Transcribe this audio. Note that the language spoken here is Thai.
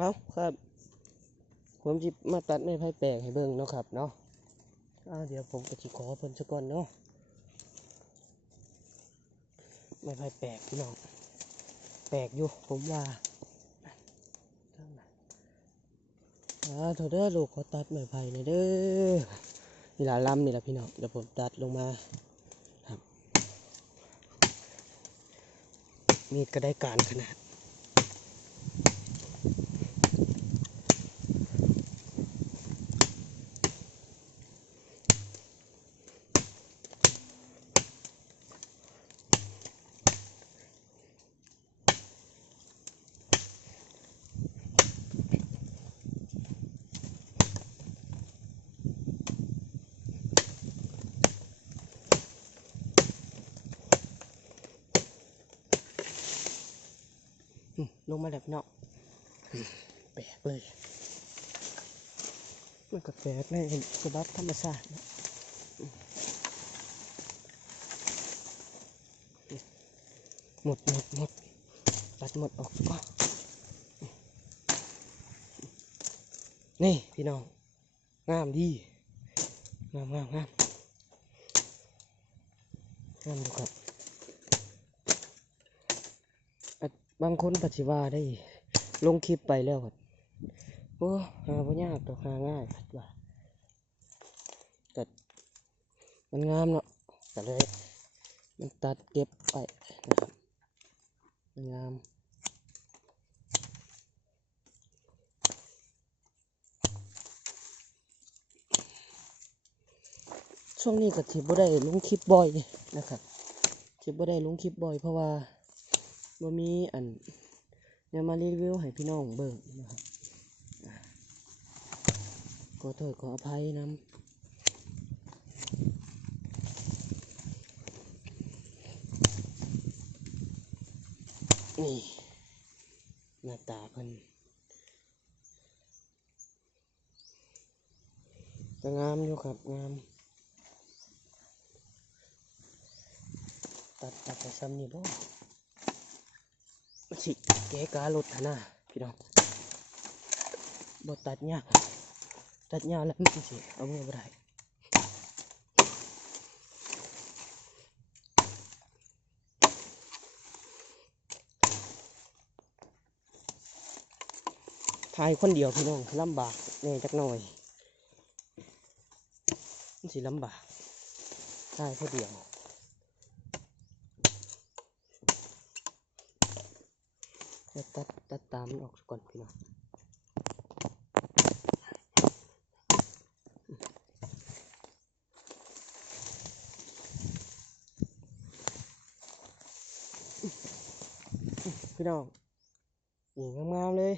เอาครับ ผมจิมาตัดไม้ไผ่แปลกให้เบิ่งเนาะครับเนาะอ่าเดี๋ยวผมก็จิขอเพิ่นซะก่อนเนาะไม้ไผ่แปลกพี่น้อง แปลกอยู่ผมว่าอ่าโทษเด้อลูกขอตัดไม้ไผ่หน่อยเด้อนี่ละลำนี่ละพี่น้องเดี๋ยวผมตัดลงมาครับมีดก็ได้การขนาด ลงมาแล้วพี่น้องอืมแปลกเลย มันก็แปลกในสบับธรรมชาติเนาะอืมหมดหมดหมดตัดหมดออกก่อนนี่ พี่น้อง งามดี งามงามงามงามดูครับ บางคนปัจจิว่าได้ ลงคลิปไปแล้วครับโอ้หาบ่ยากดอกหาง่ายครับว่าแต่มันงามเนาะก็เลย มันตัดเก็บไปนะครับมันงามช่วงนี้ก็ทิบ่ได้ลงคลิปบ่อยนะครับคลิปบ่ได้ลงคลิปบ่อยเพราะว่า บ่มีอันเนี่ยมารีวิวให้พี่น้องเบิ่งนะครับขอโทษขออภัยนำนี่ หน้าตาเพิ่นก็งามอยู่ครับงาม ตัดตัดไปซ้ำนี่บ่ มันสิแกะการลดหนะพี่น้องบ่ตัดยากตัดยากแล้วมันสิเอามือได้ถ่ายคนเดียวพี่น้องลำบากแน่จักหน่อยมันสิลำบากถ่ายคนเดียว จะตัดตัดตามมันออกก่อนพี่น้องพี่น้องนี่งามๆเลย